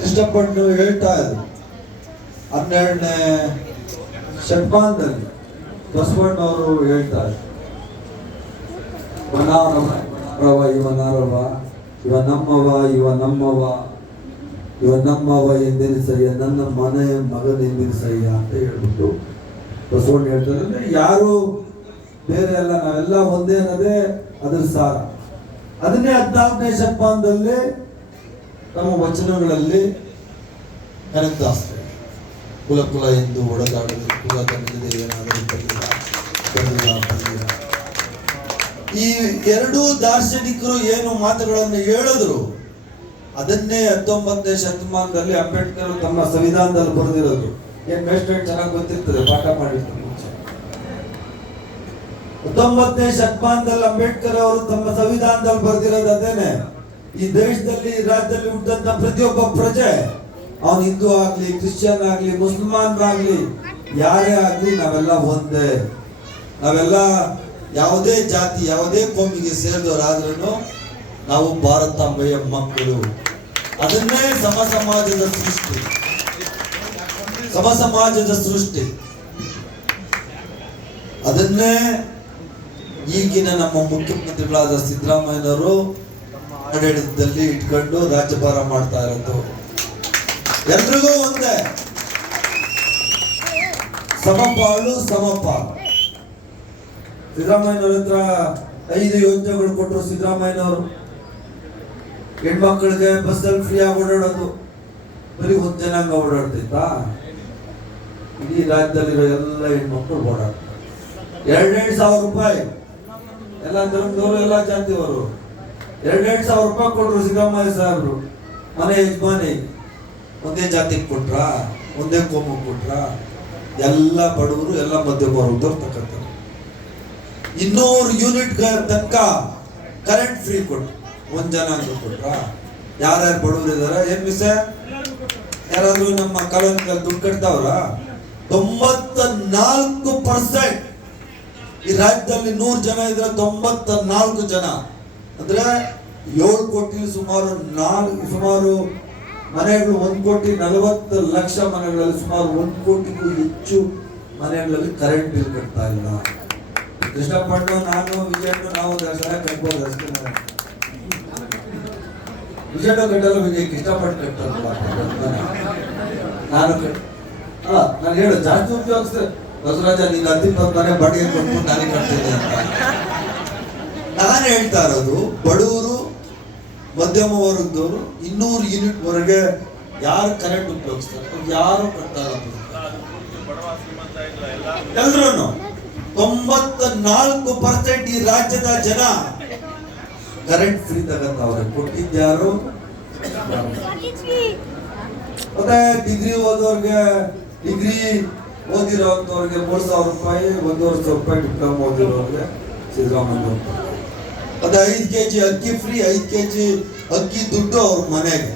ಕೃಷ್ಣಪ್ಪಣ್ಣು ಹೇಳ್ತಾ ಇದ್ರು? ಹನ್ನೆರಡನೇ ಶತಮಾನದಲ್ಲಿ ಬಸವಣ್ಣವರು ಹೇಳ್ತಾರೆ ವನಾರವ ರವ, ಇವನಾರವ ಇವ ನಮ್ಮವ ಇವ ನಮ್ಮವ ಇವ ನಮ್ಮವ ಎಂದೆನಿಸಯ್ಯ, ನನ್ನ ಮನೆಯ ಮಗನೆಂದೆನಿಸಯ್ಯ ಅಂತ ಹೇಳ್ಬಿಟ್ಟು ಬಸವಣ್ಣ ಹೇಳ್ತಾರೆ. ಅಂದ್ರೆ ಯಾರು ಬೇರೆ ಅಲ್ಲ, ನಾವೆಲ್ಲ ಒಂದೇ ಅನ್ನೋದೇ ಅದ್ರ ಸಾರ. ಅದನ್ನೇ ಹದಿನಾಲ್ಕನೇ ಶತಮಾನದಲ್ಲಿ ನಮ್ಮ ವಚನಗಳಲ್ಲಿ ಕನಕದಾಸ್ತಾರೆ ಕುಲ ಕುಲ ಎಂದು ಒಡೆದಾಡಲು ಕುಲ ತಂದಿದೆ ಏನಾದರೂ ಈ ಎರಡೂ ದಾರ್ಶನಿಕರು ಏನು ಮಾತುಗಳನ್ನು ಹೇಳಿದ್ರು, ಅದನ್ನೇ ಹತ್ತೊಂಬತ್ತನೇ ಶತಮಾನದಲ್ಲಿ ಅಂಬೇಡ್ಕರ್ ತಮ್ಮ ಸಂವಿಧಾನದಲ್ಲಿ ಬರೆದಿರೋದು. ಏನ್ ಮೇಸ್ಟ್ರೇಟ್ ಚೆನ್ನಾಗಿ ಗೊತ್ತಿರ್ತದೆ, ಪಾಠ ಮಾಡಿದ್ರು ಹತ್ತೊಂಬತ್ತನೇ ಶತಮಾನದಲ್ಲಿ ಅಂಬೇಡ್ಕರ್ ಅವರು ತಮ್ಮ ಸಂವಿಧಾನದಲ್ಲಿ ಬರೆದಿರೋದು ಅದೇನೆ. ಈ ದೇಶದಲ್ಲಿ ರಾಜ್ಯದಲ್ಲಿ ಹುಟ್ಟಂತ ಪ್ರತಿಯೊಬ್ಬ ಪ್ರಜೆ, ಅವನು ಹಿಂದೂ ಆಗ್ಲಿ, ಕ್ರಿಶ್ಚಿಯನ್ ಆಗ್ಲಿ, ಮುಸಲ್ಮಾನರಾಗ್ಲಿ, ಯಾರೇ ಆಗ್ಲಿ ನಾವೆಲ್ಲ ಒಂದೇ. ನಾವೆಲ್ಲ ಯಾವುದೇ ಜಾತಿ, ಯಾವುದೇ ಕೋಮಿಗೆ ಸೇರಿದವರಾದ್ರೂ ನಾವು ಭಾರತಾಂಬೆಯ ಮಕ್ಕಳು. ಅದನ್ನೇ ಸಮ ಸಮಾಜದ ಸೃಷ್ಟಿ. ಸಮ ಸಮಾಜದ ಸೃಷ್ಟಿ. ಅದನ್ನೇ ಈಗಿನ ನಮ್ಮ ಮುಖ್ಯಮಂತ್ರಿಗಳಾದ ಸಿದ್ದರಾಮಯ್ಯನವರು ಆಡಳಿತದಲ್ಲಿ ಇಟ್ಕೊಂಡು ರಾಜ್ಯಭಾರ ಮಾಡ್ತಾ ಇರೋದು. ಎಲ್ರಿಗೂ ಒಂದೇ. ಸಮಪಾಳು ಸಮಪ. ಸಿದ್ದರಾಮಯ್ಯನವ್ರ ಹತ್ರ ಐದು ಯೋಜನೆಗಳು ಕೊಟ್ಟರು ಸಿದ್ದರಾಮಯ್ಯನವರು. ಹೆಣ್ಮಕ್ಳಿಗೆ ಬಸ್ಸಲ್ಲಿ ಫ್ರೀ ಆಗಿ ಓಡಾಡೋದು. ಬರೀ ಒಂದು ಜನಾಂಗ ಓಡಾಡ್ತಿತ್ತಾ? ಇಡೀ ರಾಜ್ಯದಲ್ಲಿರೋ ಎಲ್ಲ ಹೆಣ್ಮಕ್ಳು ಓಡಾಡ್ತಾರೆ. ಎರಡೆರಡು ಸಾವಿರ ರೂಪಾಯಿ. ಎಲ್ಲ ಧರ್ಮದವರು, ಎಲ್ಲ ಜಾತಿಯವರು. ಎರಡೆರಡು ಸಾವಿರ ರೂಪಾಯಿ ಕೊಟ್ರು ಸಿದ್ದರಾಮಯ್ಯ ಸಾಹೇಬ್ರು. ಮನೆ ಯಜಮಾನಿ. ಒಂದೇ ಜಾತಿಗೆ ಕೊಟ್ರ? ಒಂದೇ ಕೋಮಕ್ಕೆ ಕೊಟ್ರ? ಎಲ್ಲ ಬಡವರು, ಎಲ್ಲ ಮಧ್ಯಮ ವರ್ಗದವ್ರು ಇನ್ನೂರು ಯೂನಿಟ್ ತನಕ ಕರೆಂಟ್ ಫ್ರೀ ಕೊಟ್ಟು ಒಂದ್ ಜನಾಂಗ ಕೊಟ್ರ? ಯಾರ್ಯಾರು ಬಡವರು ಇದಾರೆ? ಏನ್ ಮಿಸ್ ಯಾರಾದ್ರೂ ನಮ್ಮ ಕಾಲೋನಿಗಳಲ್ಲಿ ದುಡ್ಡು ಕಟ್ತಾವ್ರ ತೊಂಬತ್ತ ನಾಲ್ಕು ಪರ್ಸೆಂಟ್ ಈ ರಾಜ್ಯದಲ್ಲಿ ನೂರು ಜನ ಇದ್ರೆ ತೊಂಬತ್ತ ನಾಲ್ಕು ಜನ. ಅಂದ್ರೆ ಏಳು ಕೋಟಿ ಸುಮಾರು ನಾಲ್ಕು ಸುಮಾರು ಮನೆಗಳು, ಒಂದು ಕೋಟಿ ನಲವತ್ತು ಲಕ್ಷ ಮನೆಗಳಲ್ಲಿ ಸುಮಾರು ಒಂದು ಕೋಟಿಗೂ ಹೆಚ್ಚು ಮನೆಗಳಲ್ಲಿ ಕರೆಂಟ್ ಬಿಲ್ ಕಟ್ತಾ ಇಲ್ಲ. ಕೃಷ್ಣಪ್ಪಣ್ಣು ನಾನು, ವಿಜಯಣ್ಣು, ನಾವು ದರ್ಶನ ಕಟ್ಬೋದು, ಅಷ್ಟೇ ನಾವು. ಕಟ್ಟಲು ವಿಜಯ್ ಕೃಷ್ಣಪಟ್ಟು ಕಟ್ಟಲ್ಲ ನಾನು ಕಟ್ ಅಲ್ಲ, ನಾನು ಹೇಳು, ಜಾಸ್ತಿ ಉಪಯೋಗಿಸ್ತೇನೆ ಬಸವರಾಜ, ನೀನು ಮನೆ ಬಾಡಿಗೆ ಕೊಟ್ಟು ನಾನೇ ಕಟ್ತೇನೆ ಅಂತ. ನಾನು ಹೇಳ್ತಾ ಇರೋದು ಬಡವರು ಮಧ್ಯಮ ವರ್ಗದವರು ಇನ್ನೂರು ಯೂನಿಟ್ ವರೆಗೆ ಯಾರು ಕರೆಂಟ್ ಉಪಯೋಗಿಸ್ತಾರೆ? ಯಾರು ಕಟ್ತಾ ಇಲ್ಲ ಎಲ್ರು ತೊಂಬತ್ತ ನಾಲ್ಕು ಪರ್ಸೆಂಟ್ ಈ ರಾಜ್ಯದ ಜನ ಕರೆಂಟ್ ಫ್ರೀ ತಗತ್ತವ್ರೆ ಕೊಟ್ಟಿದ್ಯಾರು ಮತ್ತೆ ಡಿಗ್ರಿ ಓದೋರ್ಗೆ ಡಿಗ್ರಿ ಓದಿರೋಂಥವ್ರಿಗೆ ಮೂರ್ ಸಾವಿರ ರೂಪಾಯಿ ಒಂದೂವರೆ ಸಾವಿರ ರೂಪಾಯಿ ಡಿಪ್ಲೊಮಾ ಓದಿರೋರ್ಗೆ ಸಿದ್ದರಾಮಯ್ಯ. ಅದ ಐದು ಕೆ ಜಿ ಅಕ್ಕಿ ಫ್ರೀ ಐದು ಕೆ ಜಿ ಅಕ್ಕಿ ದುಡ್ಡು ಅವ್ರ ಮನೆಗೆ.